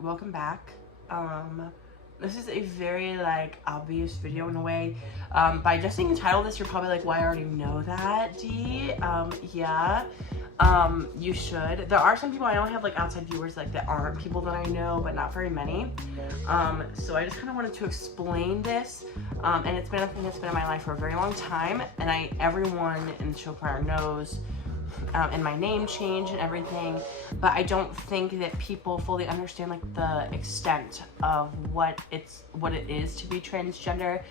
welcome back. This is a very, obvious video in a way. By just seeing the title of this, you're probably like, well, I already know that, D. Yeah. You should. There are some people I know have, outside viewers, that aren't people that I know, but not very many. So I just kind of wanted to explain this. And it's been a thing that's been in my life for a very long time, and everyone in the show prior knows, and my name change and everything, but I don't think that people fully understand the extent of what it is to be transgender.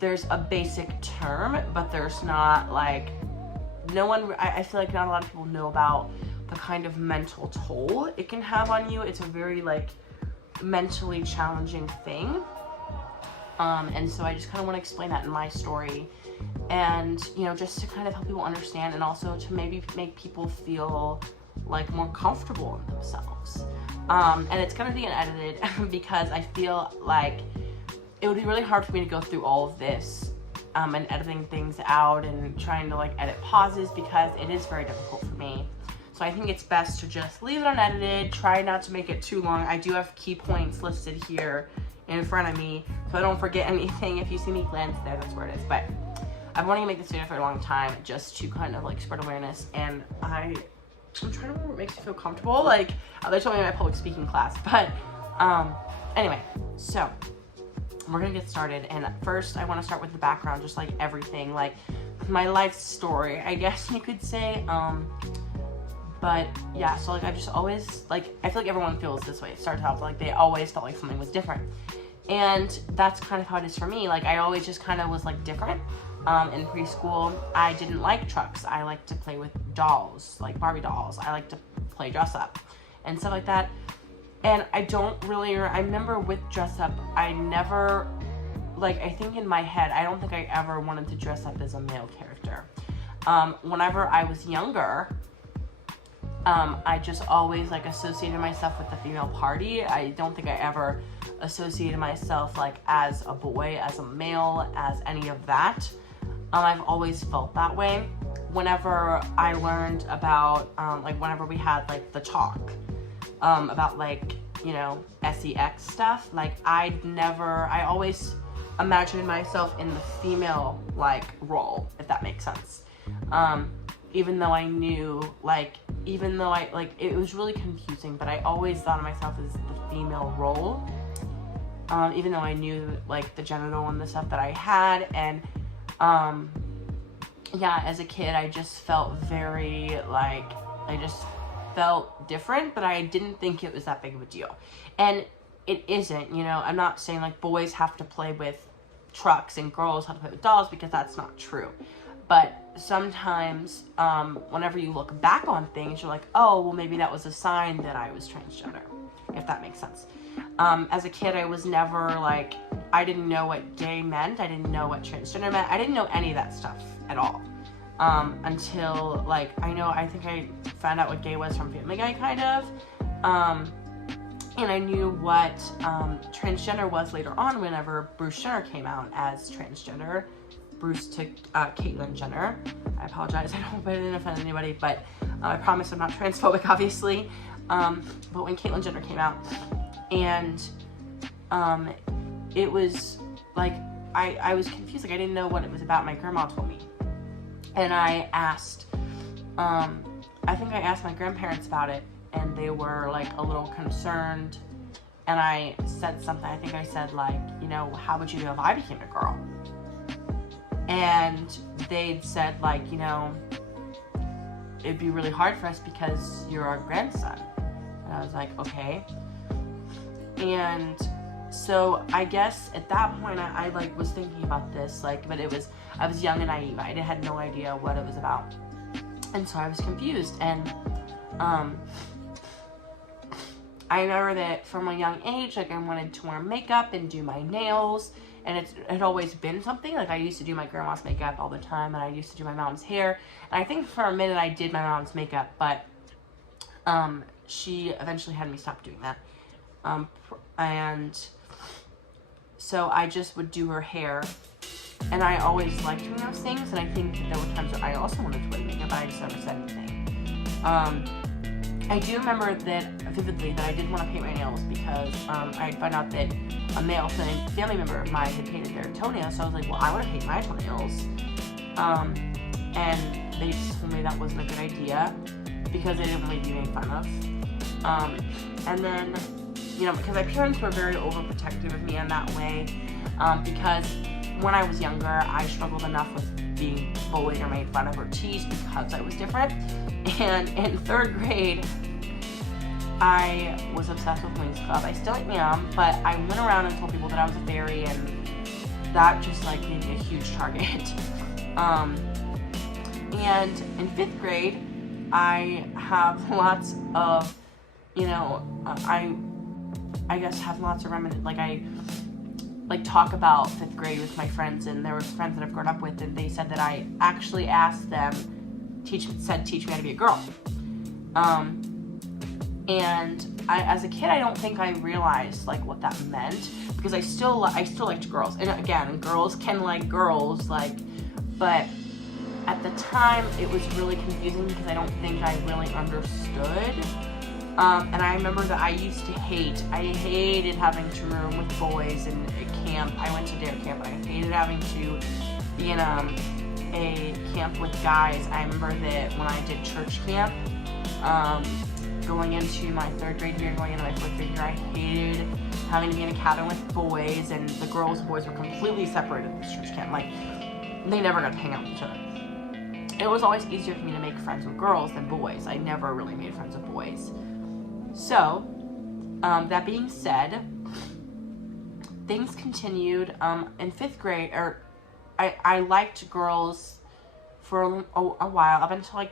There's a basic term, but there's not no one. I feel like not a lot of people know about the kind of mental toll it can have on you. It's a very mentally challenging thing, and so I just kind of want to explain that in my story. And, just to kind of help people understand, and also to maybe make people feel more comfortable in themselves. And it's going to be unedited because I feel like it would be really hard for me to go through all of this and editing things out and trying to edit pauses, because it is very difficult for me. So I think it's best to just leave it unedited, try not to make it too long. I do have key points listed here in front of me, so I don't forget anything. If you see me glance there, that's where it is. But I've been wanting to make this video for a long time, just to kind of spread awareness, and I'm trying to remember what makes you feel comfortable. They told me in my public speaking class, but anyway, so we're gonna get started. And first I want to start with the background, just everything, my life story, I guess you could say. But yeah, so I've just always I feel like everyone feels this way. It starts out they always felt like something was different, and that's kind of how it is for me. I always just kind of was different. In preschool, I didn't like trucks. I like to play with dolls, Barbie dolls. I like to play dress up and stuff like that. And I remember with dress up, I never, I think in my head, I don't think I ever wanted to dress up as a male character. Whenever I was younger, I just always associated myself with the female party. I don't think I ever associated myself as a boy, as a male, as any of that. I've always felt that way. Whenever I learned about, whenever we had, the talk, about, sex stuff, I always imagined myself in the female, role, if that makes sense. Even though I knew, it was really confusing, but I always thought of myself as the female role. Even though I knew, the genital and the stuff that I had, and, yeah, as a kid, I just felt very, I just felt different, but I didn't think it was that big of a deal. And it isn't, I'm not saying, boys have to play with trucks and girls have to play with dolls, because that's not true. But sometimes, whenever you look back on things, you're oh, well, maybe that was a sign that I was transgender, if that makes sense. As a kid, I was never, I didn't know what gay meant. I didn't know what transgender meant. I didn't know any of that stuff at all. Until, I think I found out what gay was from Family Guy, kind of. And I knew what, transgender was later on, whenever Bruce Jenner came out as transgender. Bruce to Caitlyn Jenner. I apologize, I hope I didn't offend anybody, but I promise I'm not transphobic, obviously. But when Caitlyn Jenner came out, and it was I was confused, I didn't know what it was about. My grandma told me, and I asked, I think I asked my grandparents about it, and they were a little concerned, and I said something. I think I said how would you do if I became a girl? And they'd said it'd be really hard for us because you're our grandson. And I was okay. And so I guess at that point I was thinking about this, but I was young and naive. I had no idea what it was about. And so I was confused. And I remember that from a young age, I wanted to wear makeup and do my nails. And it had always been something. I used to do my grandma's makeup all the time, and I used to do my mom's hair. And I think for a minute I did my mom's makeup, but she eventually had me stop doing that. And so I just would do her hair. And I always liked doing those things, and I think there were times where I also wanted to wear makeup, but I just never said anything. I do remember that vividly that I did want to paint my nails because I found out that a male family member of mine had painted their toenails, so I was like, well, I want to paint my toenails. And they just told me that wasn't a good idea because they didn't want me to be made fun of. And then, because my parents were very overprotective of me in that way, because when I was younger, I struggled enough with being bullied or made fun of or teased because I was different. And in 3rd grade, I was obsessed with Wings Club. I still am, but I went around and told people that I was a fairy, and that just like made me a huge target. And in 5th grade, I have lots of, I guess have lots of I talk about 5th grade with my friends, and there were friends that I've grown up with, and they said that I actually asked them, teach me how to be a girl. And as a kid, I don't think I realized what that meant, because I still liked girls, and again, girls can like girls, but at the time it was really confusing because I don't think I really understood. And I remember that I hated having to room with boys in camp. I went to dare camp. I hated having to be in a camp with guys. I remember that when I did church camp, going into my 3rd grade year, going into my 4th grade year, I hated having to be in a cabin with boys, and the girls and boys were completely separated in this church camp. They never got to hang out with each other. It was always easier for me to make friends with girls than boys. I never really made friends with boys. So, that being said, things continued. In 5th grade, I liked girls for a while, up until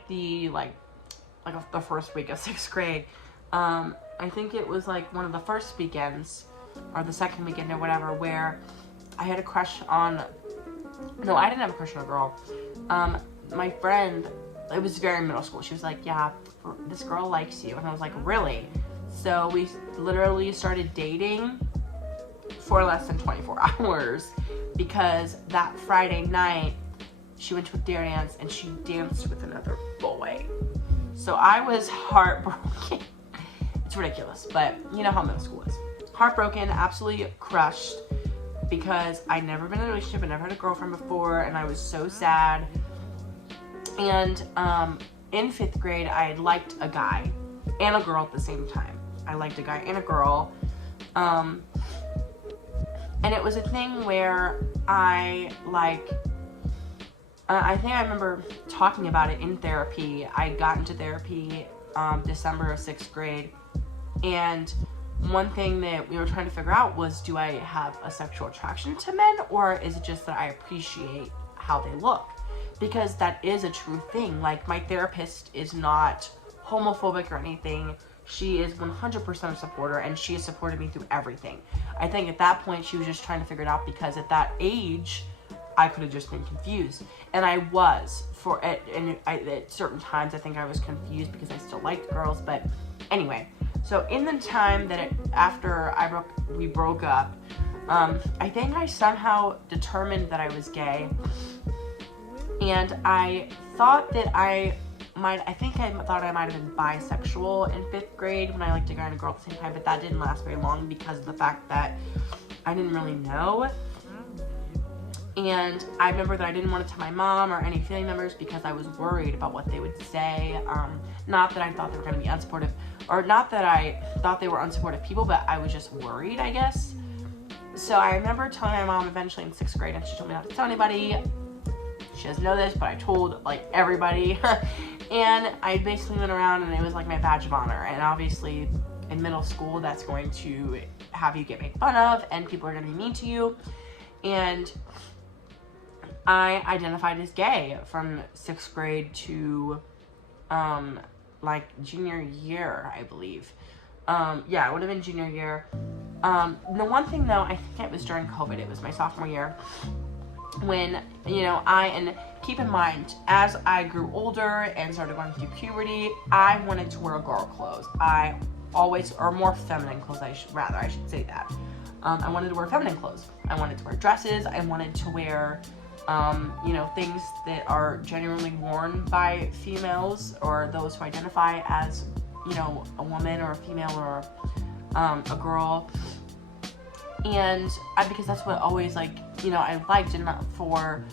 the first week of 6th grade. I think it was one of the first weekends, or the second weekend or whatever, where I had a crush on, no, I didn't have a crush on a girl. My friend, it was very middle school, she was like, yeah, this girl likes you, and I was like, really? So we literally started dating for less than 24 hours, because that Friday night, she went to a dare dance, and she danced with another boy. So I was heartbroken. It's ridiculous, but you know how middle school is. Heartbroken, absolutely crushed, because I'd never been in a relationship, I never had a girlfriend before, and I was so sad. And in 5th grade, I had liked a guy and a girl at the same time. I liked a guy and a girl. And it was a thing where I think I remember talking about it in therapy. I got into therapy December of 6th grade, and one thing that we were trying to figure out was, do I have a sexual attraction to men, or is it just that I appreciate how they look? Because that is a true thing. My therapist is not homophobic or anything. She is 100% a supporter, and she has supported me through everything. I think at that point she was just trying to figure it out, because at that age I could have just been confused, and I was at certain times. I think I was confused because I still liked girls, but anyway. So in the time that after we broke up, I think I somehow determined that I was gay, and I thought that I thought I might have been bisexual in 5th grade when I liked a guy and a girl at the same time, but that didn't last very long because of the fact that I didn't really know. And I remember that I didn't want to tell my mom or any family members because I was worried about what they would say. Not that I thought they were going to be unsupportive, or not that I thought they were unsupportive people, but I was just worried, I guess. So I remember telling my mom eventually in 6th grade, and she told me not to tell anybody. She doesn't know this, but I told everybody. And I basically went around, and it was my badge of honor. And obviously in middle school, that's going to have you get made fun of, and people are going to be mean to you. And I identified as gay from 6th grade to junior year, I believe. Yeah, it would have been junior year. The one thing though, I think it was during COVID, it was my sophomore year, when, and keep in mind, as I grew older and started going through puberty, I wanted to wear girl clothes. Or more feminine clothes, I should say that. I wanted to wear feminine clothes. I wanted to wear dresses. I wanted to wear things that are genuinely worn by females or those who identify as you know, a woman or a female or a girl. And because that's what always, like, you know, I liked. And for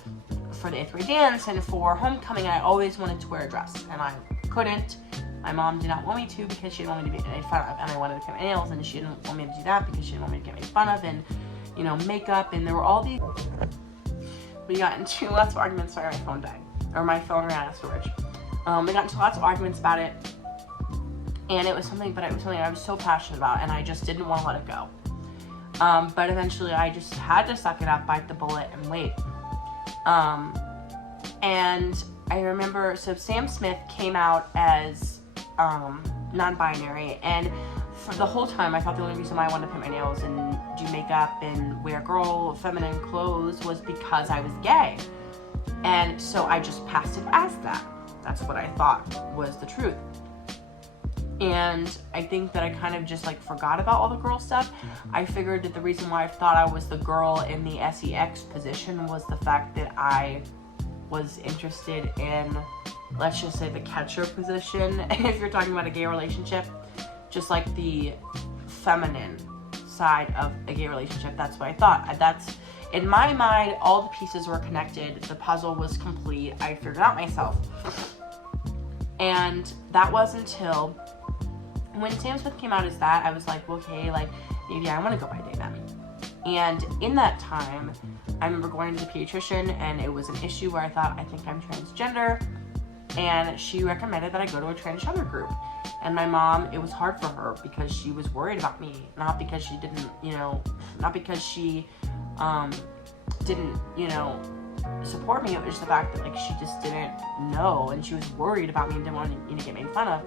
the 8th grade dance and for homecoming, I always wanted to wear a dress, and I couldn't. My mom did not want me to because she didn't want me to be made fun of, and I wanted to cut my nails, and she didn't want me to do that because she didn't want me to get made fun of, and, you know, makeup, and there were all these. We got into lots of arguments. Sorry, my phone died, or my phone ran out of storage. We got into lots of arguments about it, and it was something I was so passionate about, and I just didn't want to let it go. But eventually I just had to suck it up, bite the bullet, and wait. And I remember, so Sam Smith came out as non-binary, and for the whole time I thought the only reason why I wanted to paint my nails and do makeup and wear girl feminine clothes was because I was gay. And so I just passed it as that. That's what I thought was the truth. And I think that I kind of just like forgot about all the girl stuff. I figured that the reason why I thought I was the girl in the sex position was the fact that I was interested in, let's just say, the catcher position. If you're talking about a gay relationship, just like the feminine side of a gay relationship, that's what I thought. That's, in my mind, all the pieces were connected. The puzzle was complete. I figured out myself. And that was until when Sam Smith came out as that, I was like, well, okay, like, maybe I want to go by they, them. And in that time, I remember going to the pediatrician, and it was an issue where I thought, I think I'm transgender, and she recommended that I go to a transgender group. And my mom, it was hard for her because she was worried about me, not because she didn't, you know, not because she didn't, you know, support me. It was just the fact that, like, she just didn't know, and she was worried about me and didn't want me to get made fun of.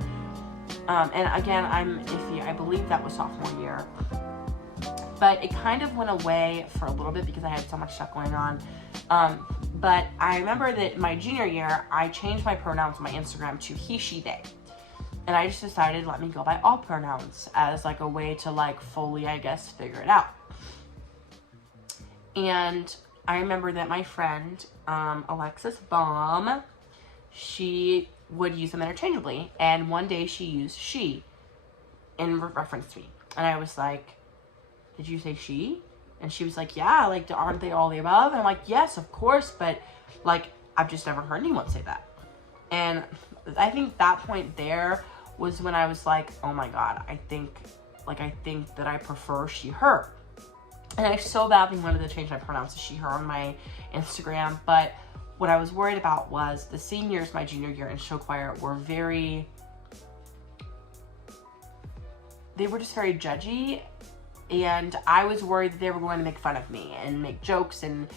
And again, I'm iffy. I believe that was sophomore year. But it kind of went away for a little bit because I had so much stuff going on. But I remember that my junior year, I changed my pronouns on my Instagram to he, she, they. And I just decided to let me go by all pronouns as like a way to like fully, I guess, figure it out. And I remember that my friend, Alexis Baum, she would use them interchangeably. And one day she used she in reference to me. And I was like, did you say she? And she was like, yeah, like, aren't they all the above? And I'm like, yes, of course, but like, I've just never heard anyone say that. And I think that point there was when I was like, oh my God, I think that I prefer she, her. And I so badly wanted to change my pronouns to she, her on my Instagram, but what I was worried about was the seniors my junior year in show choir were they were just very judgy. And I was worried that they were going to make fun of me and make jokes, and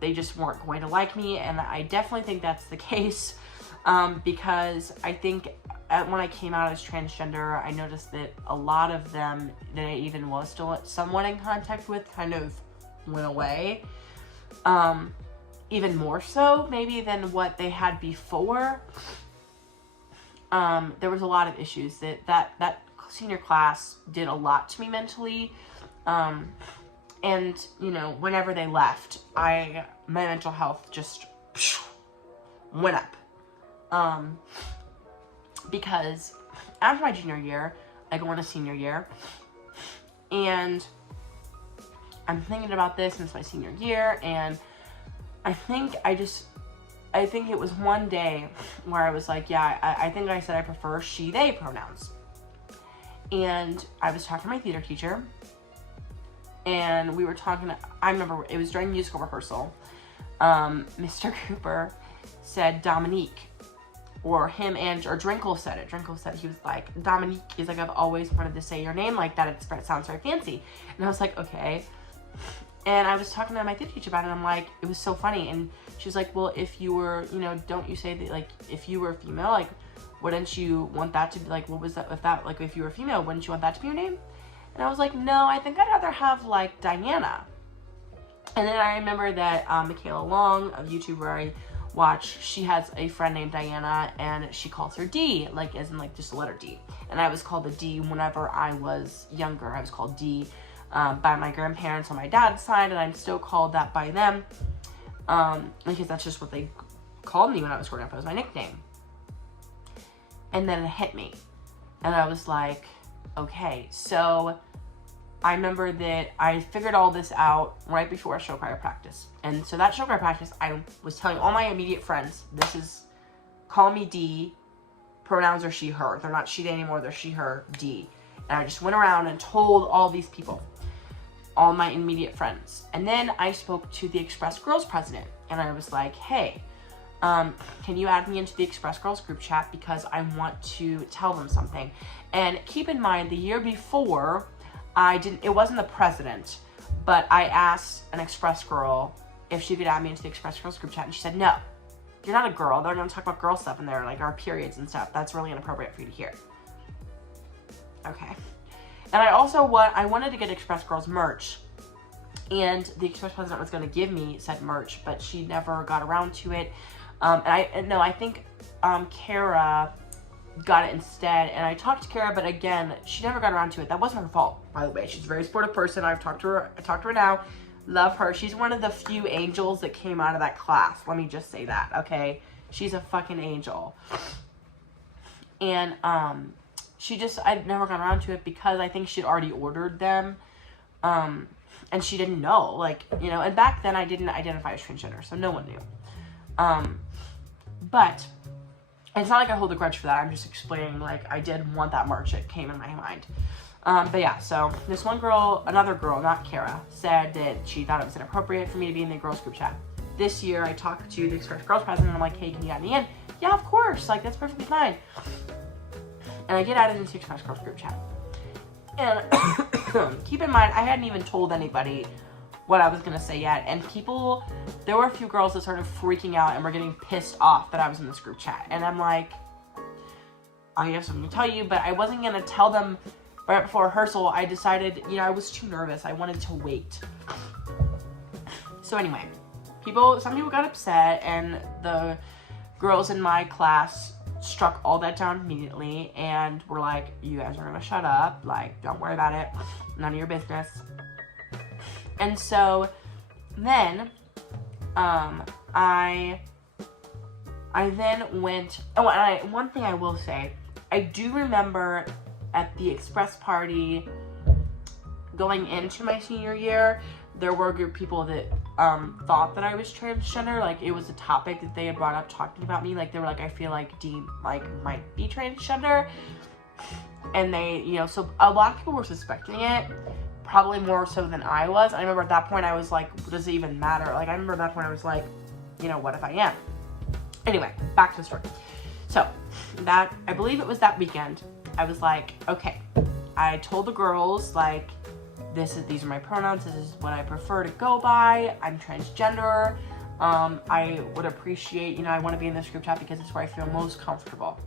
they just weren't going to like me. And I definitely think that's the case, because I think when I came out as transgender, I noticed that a lot of them that I even was still somewhat in contact with kind of went away. Even more so maybe than what they had before. There was a lot of issues that senior class did a lot to me mentally. And you know, whenever they left, my mental health just went up. Because after my junior year, I go into senior year, and I'm thinking about this, and it's my senior year, and I think it was one day where I was like, yeah, I think I said I prefer she, they pronouns. And I was talking to my theater teacher, and we were talking, I remember it was during musical rehearsal. Mr. Cooper said Dominique, or Drinkle said it. Drinkle said, he was like, Dominique, he's like, I've always wanted to say your name like that. It sounds very fancy. And I was like, okay. And I was talking to my theater teacher about it, and I'm like, it was so funny. And she was like, well, if you were, you know, don't you say that, like, if you were female, like, wouldn't you want that to be, like, what was that, if you were female, wouldn't you want that to be your name? And I was like, no, I think I'd rather have, like, Diana. And then I remember that Michaela Long of YouTube, where I watch, she has a friend named Diana, and she calls her D, like, as in, like, just the letter D. And I was called the D whenever I was younger. I was called D by my grandparents on my dad's side, and I'm still called that by them, because that's just what they called me when I was growing up. It was my nickname. And then it hit me. And I was like, okay. So I remember that I figured all this out right before show choir practice. And so that show choir practice, I was telling all my immediate friends, this is, call me D, pronouns are she, her. They're not she, they anymore, they're she, her, D. And I just went around and told all these people, all my immediate friends. And then I spoke to the Express Girls president, and I was like, hey, can you add me into the Express Girls group chat because I want to tell them something. And keep in mind, the year before, it wasn't the president, but I asked an Express girl if she could add me into the Express Girls group chat, and she said, no, you're not a girl. They're going to talk about girl stuff in there, like our periods and stuff. That's really inappropriate for you to hear. Okay. And I also wanted to get Express Girls merch, and the Express president was going to give me said merch, but she never got around to it. I think Kara got it instead, and I talked to Kara, but again, she never got around to it. That wasn't her fault, by the way. She's a very supportive person. I talked to her now. Love her. She's one of the few angels that came out of that class. Let me just say that, okay? She's a fucking angel. And I never got around to it because I think she'd already ordered them, and she didn't know, like, you know, and back then I didn't identify as transgender, so no one knew. But it's not like I hold a grudge for that. I'm just explaining, like, I did want that merch. It came in my mind. But yeah, so this one girl, another girl, not Kara, said that she thought it was inappropriate for me to be in the girls group chat. This year, I talked to the Express Girls president, and I'm like, hey, can you add me in? Yeah, of course. Like, that's perfectly fine. And I get added into the Express Girls group chat. And keep in mind, I hadn't even told anybody what I was going to say yet. And there were a few girls that started freaking out and were getting pissed off that I was in this group chat. And I'm like, I have something to tell you, but I wasn't going to tell them right before rehearsal. I decided, I was too nervous. I wanted to wait. So anyway, some people got upset, and the girls in my class struck all that down immediately and were like, you guys are going to shut up. Like, don't worry about it. None of your business. And so then, I then went, one thing I will say, I do remember at the Express party going into my senior year, there were a group of people that thought that I was transgender. Like, it was a topic that they had brought up talking about me. Like, they were like, I feel like Dean, like, might be transgender. And they, so a lot of people were suspecting it, probably more so than I was. I remember at that point I was like, does it even matter? Like, I remember at that point I was like, what if I am? Anyway, back to the story. So, I believe it was that weekend, I was like, okay. I told the girls, like, these are my pronouns, this is what I prefer to go by, I'm transgender, I would appreciate, I want to be in this group chat because it's where I feel most comfortable.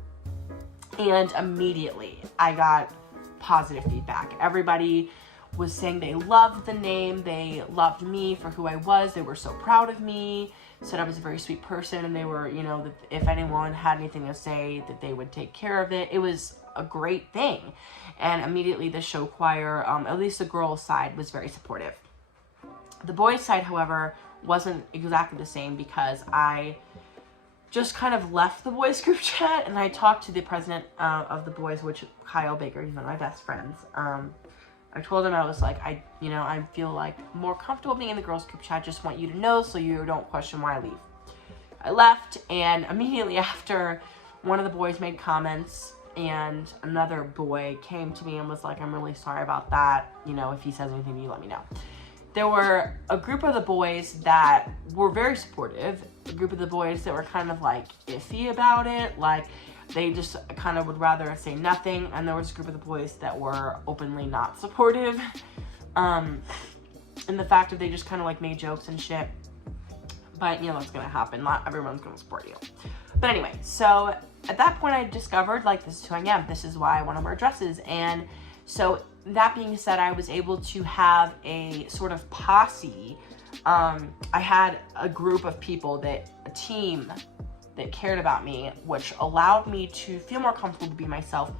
And immediately, I got positive feedback. Everybody was saying they loved the name, they loved me for who I was, they were so proud of me, said I was a very sweet person, and they were, that if anyone had anything to say, that they would take care of it. It was a great thing. And immediately the show choir, at least the girls' side, was very supportive. The boys' side, however, wasn't exactly the same because I just kind of left the boys' group chat, and I talked to the president of the boys, which Kyle Baker, he's one of my best friends. I told him, I was like, I feel like more comfortable being in the girls' group chat, just want you to know so you don't question why I leave. I left, and immediately after, one of the boys made comments, and another boy came to me and was like, I'm really sorry about that. If he says anything to you, let me know. There were a group of the boys that were very supportive, a group of the boys that were kind of like iffy about it, like they just kind of would rather say nothing, and there was a group of the boys that were openly not supportive, and the fact that they just kind of like made jokes and shit, but what's gonna happen, not everyone's gonna support you. But anyway, so at that point I discovered, like, this is who I am, this is why I want to wear dresses. And so that being said, I was able to have a sort of posse. I had a group of people, a team that cared about me, which allowed me to feel more comfortable to be myself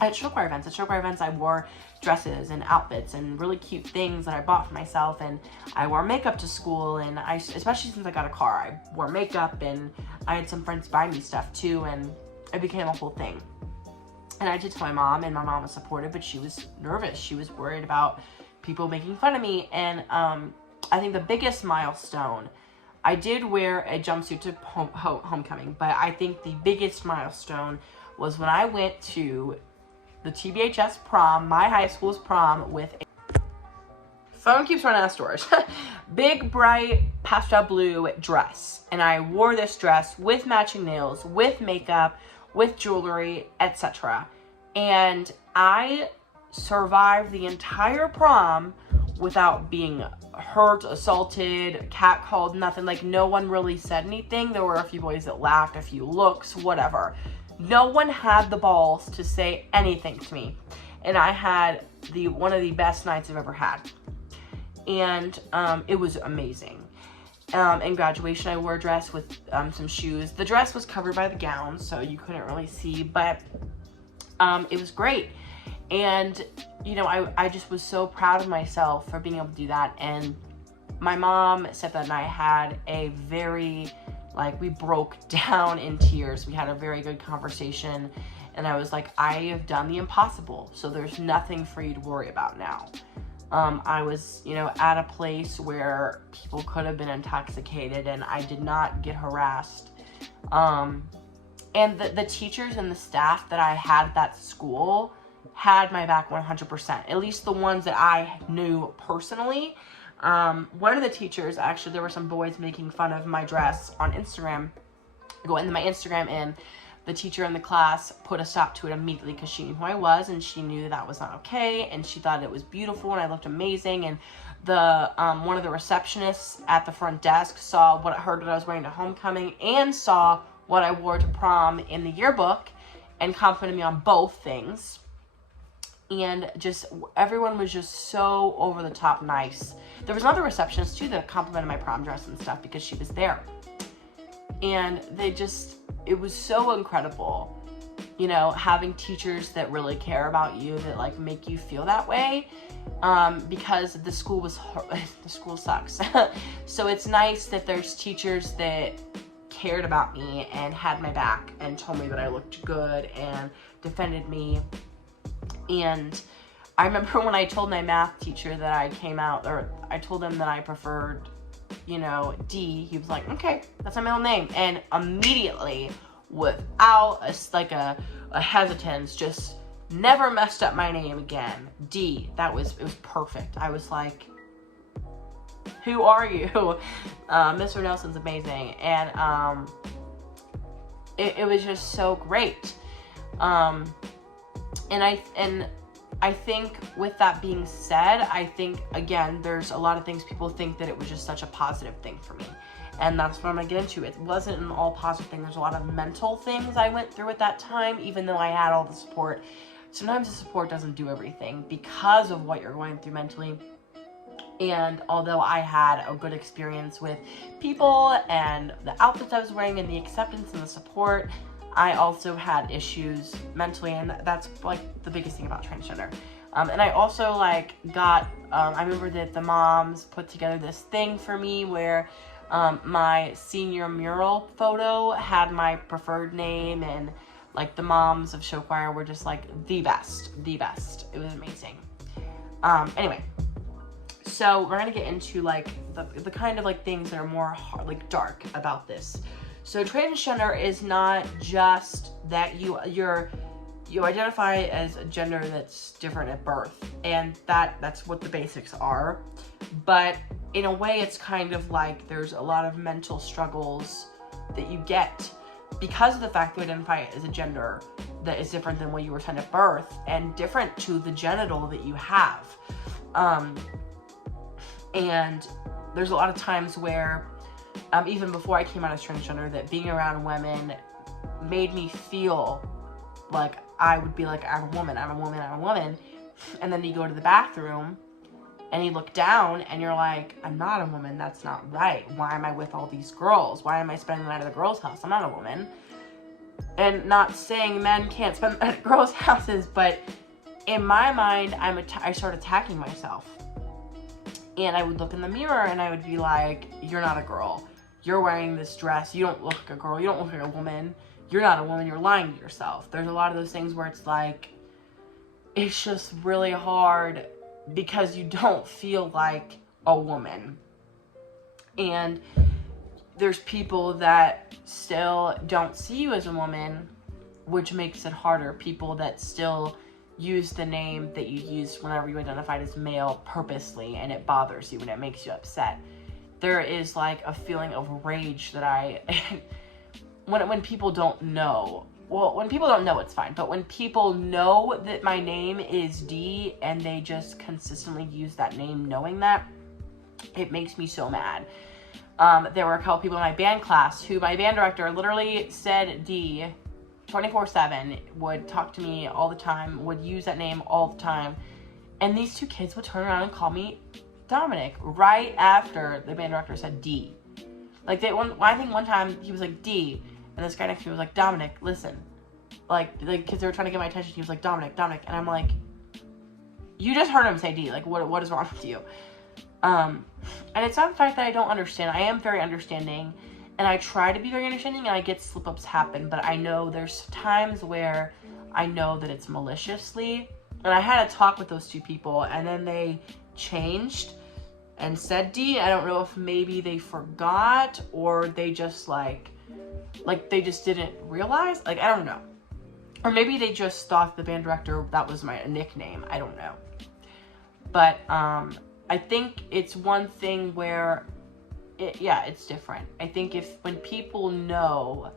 at show choir events. At show choir events, I wore dresses and outfits and really cute things that I bought for myself, and I wore makeup to school, and especially since I got a car, I wore makeup, and I had some friends buy me stuff too, and it became a whole thing. And I did tell my mom, and my mom was supportive, but she was nervous. She was worried about people making fun of me. And I think the biggest milestone, I did wear a jumpsuit to homecoming, but I think the biggest milestone was when I went to the TBHS prom, my high school's prom, with a phone keeps running out of storage. Big, bright, pastel blue dress. And I wore this dress with matching nails, with makeup, with jewelry, etc. And I survived the entire prom without being hurt, assaulted, catcalled, nothing. Like, no one really said anything. There were a few boys that laughed, a few looks, whatever. No one had the balls to say anything to me. And I had one of the best nights I've ever had. And it was amazing. In graduation, I wore a dress with some shoes. The dress was covered by the gown, so you couldn't really see, but it was great. And, you know, I just was so proud of myself for being able to do that. And my mom said that I had a very, like, we broke down in tears. We had a very good conversation. And I was like, I have done the impossible, so there's nothing for you to worry about now. I was, you know, at a place where people could have been intoxicated, and I did not get harassed. And the teachers and the staff that I had at that school had my back 100%, at least the ones that I knew personally. One of the teachers, actually, there were some boys making fun of my dress on Instagram. I go into my Instagram, and the teacher in the class put a stop to it immediately because she knew who I was, and she knew that was not okay, and she thought it was beautiful and I looked amazing. And the one of the receptionists at the front desk heard what I was wearing to homecoming, and saw what I wore to prom in the yearbook, and complimented me on both things. And just everyone was just so over the top nice. There was another receptionist too that complimented my prom dress and stuff because she was there. And it was so incredible, you know, having teachers that really care about you, that like make you feel that way, because the school sucks. So it's nice that there's teachers that cared about me and had my back and told me that I looked good and defended me. And I remember when I told my math teacher that I told him that I preferred, you know, D, he was like, okay, that's my middle name. And immediately, without a hesitance, just never messed up my name again. D. It was perfect. I was like, who are you? Mr. Nelson's amazing. And it was just so great. And I think with that being said, I think, again, there's a lot of things people think that it was just such a positive thing for me. And that's what I'm going to get into. It wasn't an all positive thing. There's a lot of mental things I went through at that time, even though I had all the support. Sometimes the support doesn't do everything because of what you're going through mentally. And although I had a good experience with people and the outfits I was wearing and the acceptance and the support, I also had issues mentally, and that's like the biggest thing about transgender. And I also I remember that the moms put together this thing for me where my senior mural photo had my preferred name, and like the moms of show choir were just like the best. It was amazing. Anyway, so we're gonna get into like the kind of like things that are more like dark about this. So transgender is not just that you identify as a gender that's different at birth, and that's what the basics are. But in a way, it's kind of like there's a lot of mental struggles that you get because of the fact that you identify as a gender that is different than what you were assigned at birth and different to the genital that you have. And there's a lot of times where even before I came out as transgender, that being around women made me feel like I would be like, I'm a woman. And then you go to the bathroom and you look down and you're like, I'm not a woman. That's not right. Why am I with all these girls? Why am I spending the night at the girls' house? I'm not a woman. And not saying men can't spend the night at girls' houses, but in my mind, I start attacking myself. And I would look in the mirror and I would be like, you're not a girl. You're wearing this dress. You don't look like a girl. You don't look like a woman. you're not a woman, you're lying to yourself. There's a lot of those things where it's like, it's just really hard because you don't feel like a woman. And there's people that still don't see you as a woman, which makes it harder. People that still use the name that you used whenever you identified as male purposely, and it bothers you and it makes you upset. There is like a feeling of rage that when people don't know. Well, when people don't know, it's fine. But when people know that my name is D and they just consistently use that name knowing that, it makes me so mad. There were a couple people in my band class who my band director literally said D 24/7, would talk to me all the time, would use that name all the time. And these two kids would turn around and call me Dominic right after the band director said D. Like, I think one time he was like, D. And this guy next to me was like, Dominic, listen. Like, because they were trying to get my attention. He was like, Dominic. And I'm like, you just heard him say D. Like, what is wrong with you? And it's not the fact that I don't understand. I am very understanding. And I try to be very understanding. And I get slip-ups happen. But I know there's times where I know that it's maliciously. And I had a talk with those two people. And then they changed and said D. I don't know if maybe they forgot. Or they just like they just didn't realize, like, I don't know. Or maybe they just thought the band director, that was my nickname. I don't know. But I think it's one thing where, it's different. I think when people know,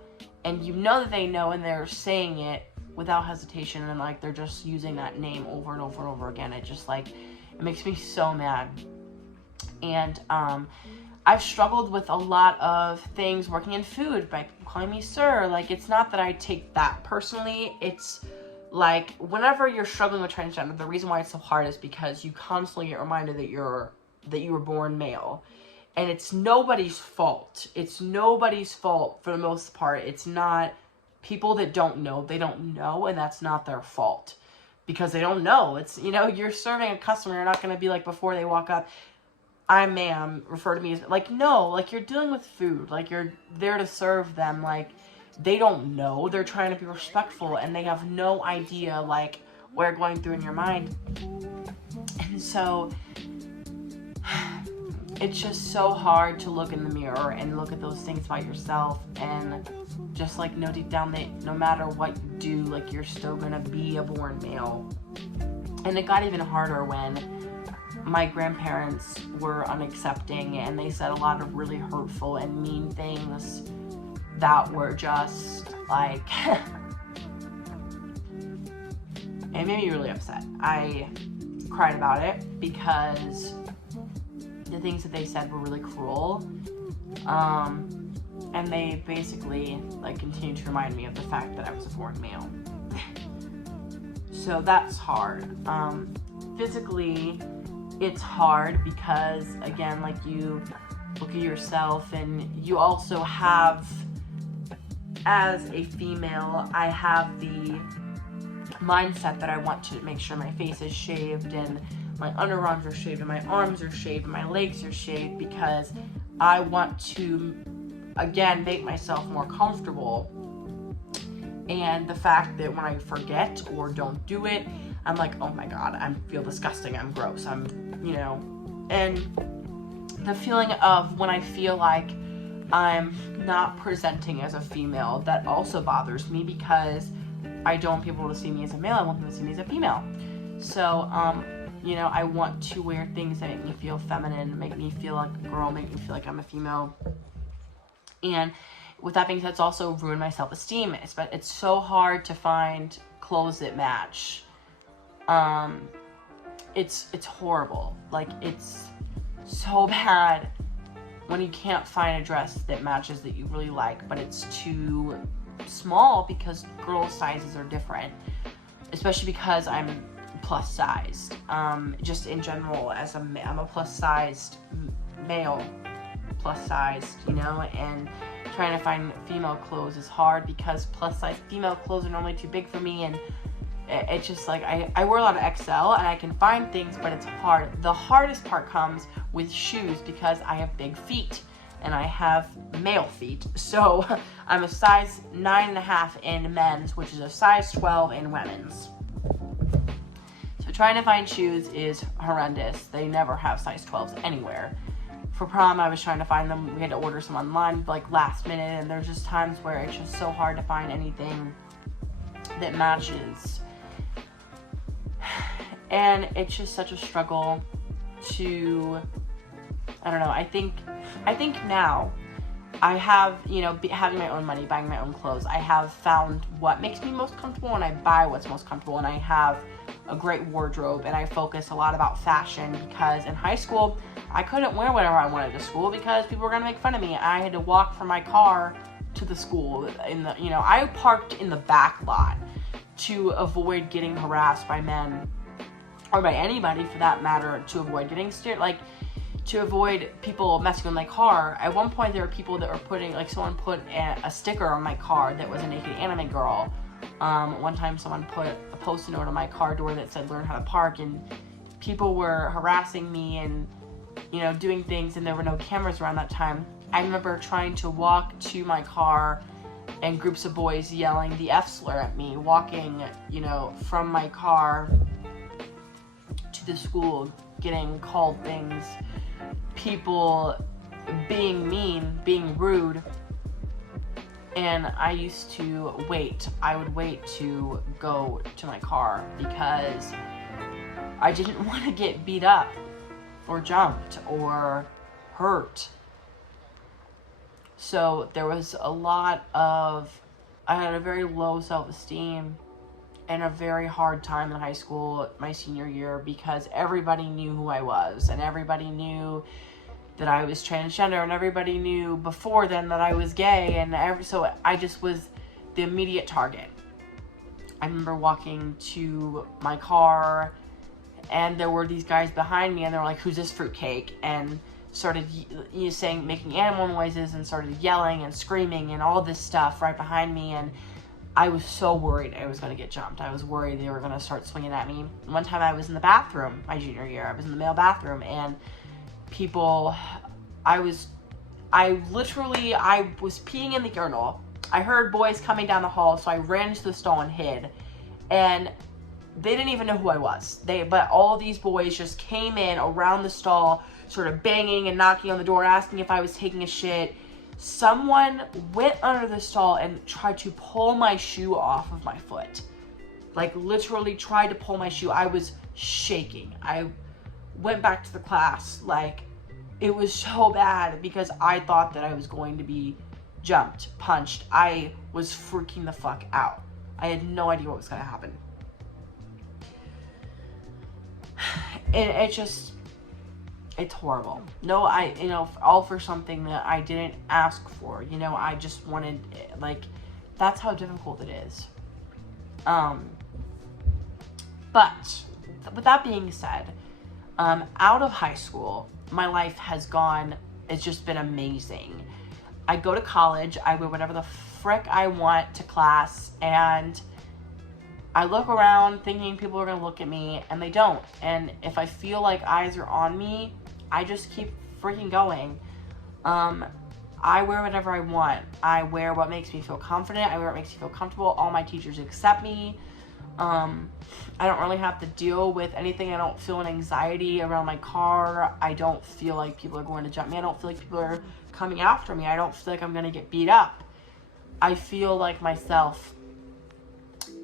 and you know that they know, and they're saying it without hesitation, and like they're just using that name over and over and over again, it just like, it makes me so mad. And I've struggled with a lot of things working in food by calling me sir. Like, it's not that I take that personally. It's like, whenever you're struggling with transgender, the reason why it's so hard is because you constantly get reminded that you were born male. And it's nobody's fault. It's nobody's fault for the most part. It's not people that don't know. They don't know, and that's not their fault. Because they don't know. It's, you're serving a customer. You're not going to be like, before they walk up, I'm ma'am, refer to me as, like, no, like, you're dealing with food, like, you're there to serve them, like, they don't know, they're trying to be respectful, and they have no idea, like, what you're going through in your mind. And so, it's just so hard to look in the mirror and look at those things about yourself, and just, like, know deep down that no matter what you do, like, you're still gonna be a born male. And it got even harder when my grandparents were unaccepting, and they said a lot of really hurtful and mean things that were just like it made me really upset. I cried about it because the things that they said were really cruel, and they basically like continued to remind me of the fact that I was a born male. So that's hard. Physically, it's hard because, again, like, you look at yourself, and you also have, as a female, I have the mindset that I want to make sure my face is shaved, and my underarms are shaved, and my arms are shaved, and my legs are shaved, because I want to, again, make myself more comfortable. And the fact that when I forget or don't do it, I'm like, oh my god, I feel disgusting, I'm gross, and the feeling of when I feel like I'm not presenting as a female, that also bothers me, because I don't want people to see me as a male, I want them to see me as a female. So, I want to wear things that make me feel feminine, make me feel like a girl, make me feel like I'm a female. And with that being said, it's also ruined my self-esteem. It's so hard to find clothes that match. It's horrible. Like, it's so bad when you can't find a dress that matches that you really like, but it's too small because girls' sizes are different, especially because I'm plus sized. Just in general, I'm a plus sized male, plus sized, and trying to find female clothes is hard because plus size female clothes are normally too big for me, and it's just like I wear a lot of XL and I can find things, but it's hard. The hardest part comes with shoes because I have big feet. and I have male feet. So I'm a size 9.5 in men's, which is a size 12 in women's. So trying to find shoes is horrendous. They never have size 12s anywhere. For prom, I was trying to find them. We had to order some online, like, last minute, and there's just times where it's just so hard to find anything that matches. And it's just such a struggle to, I don't know, I think now I have, you know, having my own money, buying my own clothes, I have found what makes me most comfortable, and I buy what's most comfortable, and I have a great wardrobe, and I focus a lot about fashion, because in high school, I couldn't wear whatever I wanted to school because people were going to make fun of me. I had to walk from my car to the school. I parked in the back lot to avoid getting harassed by men, or by anybody for that matter, to avoid getting to avoid people messing with my car. At one point, there were people that were putting, like, someone put a sticker on my car that was a naked anime girl. One time someone put a post-it note on my car door that said, "Learn how to park," and people were harassing me and, you know, doing things, and there were no cameras around that time. I remember trying to walk to my car and groups of boys yelling the F slur at me, walking, you know, from my car to the school, getting called things, people being mean, being rude. And I used to wait. I would wait to go to my car because I didn't want to get beat up or jumped or hurt. So there was a lot of, I had a very low self-esteem and a very hard time in high school my senior year because everybody knew who I was, and everybody knew that I was transgender, and everybody knew before then that I was gay, and so I just was the immediate target. I remember walking to my car, and there were these guys behind me, and they were like, "Who's this fruitcake?" and started making animal noises, and started yelling and screaming and all this stuff right behind me, and I was so worried I was going to get jumped. I was worried they were going to start swinging at me. One time I was in the bathroom my junior year. I was in the male bathroom, and I was peeing in the urinal. I heard boys coming down the hall, so I ran into the stall and hid. And they didn't even know who I was. But all these boys just came in around the stall, sort of banging and knocking on the door, asking if I was taking a shit. Someone went under the stall and tried to pull my shoe off of my foot. Like, literally tried to pull my shoe. I was shaking. I went back to the class. Like, it was so bad because I thought that I was going to be jumped, punched. I was freaking the fuck out. I had no idea what was going to happen. And it's horrible. No, all for something that I didn't ask for. I just wanted, that's how difficult it is. But with that being said, out of high school, my life it's just been amazing. I go to college, I wear whatever the frick I want to class, and I look around thinking people are gonna look at me, and they don't. And if I feel like eyes are on me, I just keep freaking going. I wear whatever I want. I wear what makes me feel confident. I wear what makes me feel comfortable. All my teachers accept me. I don't really have to deal with anything. I don't feel an anxiety around my car. I don't feel like people are going to jump me. I don't feel like people are coming after me. I don't feel like I'm going to get beat up. I feel like myself,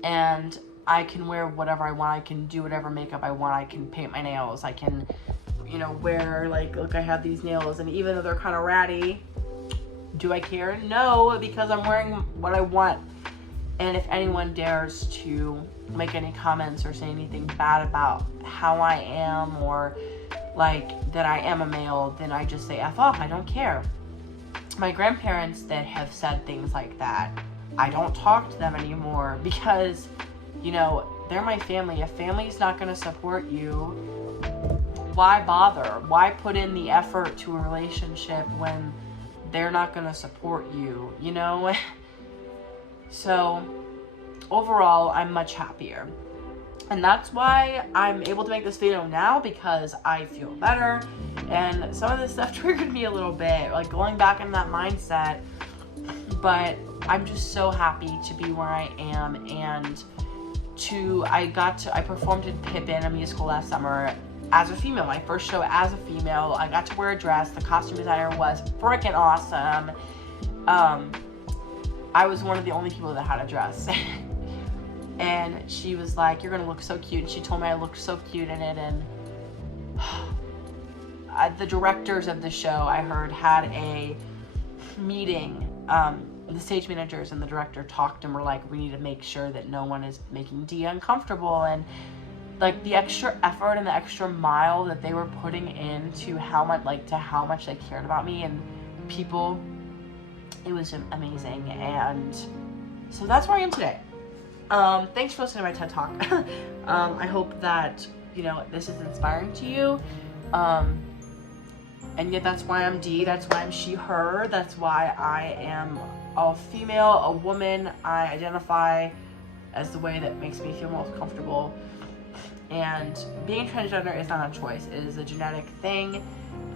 and I can wear whatever I want. I can do whatever makeup I want. I can paint my nails. I can, wear, look, I have these nails, and even though they're kind of ratty, do I care? No, because I'm wearing what I want. And if anyone dares to make any comments or say anything bad about how I am, or that I am a male, then I just say F off. I don't care. My grandparents that have said things like that, I don't talk to them anymore because, they're my family. If family's not going to support you, why bother? Why put in the effort to a relationship when they're not going to support you, So overall, I'm much happier. And that's why I'm able to make this video now, because I feel better. And some of this stuff triggered me a little bit, like going back in that mindset. But I'm just so happy to be where I am, and I performed in Pippin, a musical, last summer as a female. My first show as a female. I got to wear a dress. The costume designer was freaking awesome. I was one of the only people that had a dress. And she was like, "You're gonna look so cute." And she told me I looked so cute in it. And the directors of the show, I heard, had a meeting. The stage managers and the director talked and were like, "We need to make sure that no one is making Dee uncomfortable." And like the extra effort and the extra mile that they were putting into how much they cared about me and people, it was amazing. And so that's where I am today. Thanks for listening to my TED Talk. I hope that, this is inspiring to you. And yet that's why I'm Dee, that's why I'm she, her, that's why I am a female, a woman. I identify as the way that makes me feel most comfortable. And being transgender is not a choice. It is a genetic thing,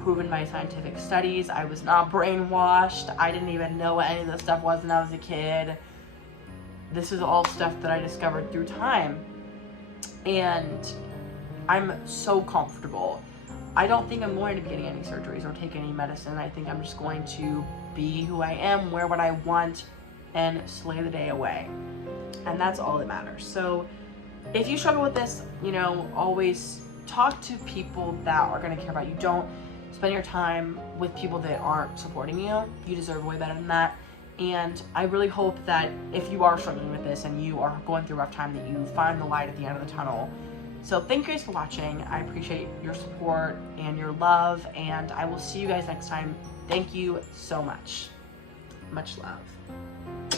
proven by scientific studies. I was not brainwashed. I didn't even know what any of this stuff was when I was a kid. This is all stuff that I discovered through time. And I'm so comfortable. I don't think I'm going to be getting any surgeries or take any medicine. I think I'm just going to be who I am, wear what I want, and slay the day away. And that's all that matters. So if you struggle with this, always talk to people that are going to care about you. Don't spend your time with people that aren't supporting you. You deserve way better than that. And I really hope that if you are struggling with this and you are going through a rough time, that you find the light at the end of the tunnel. So thank you guys for watching. I appreciate your support and your love, and I will see you guys next time. Thank you so much. Much love.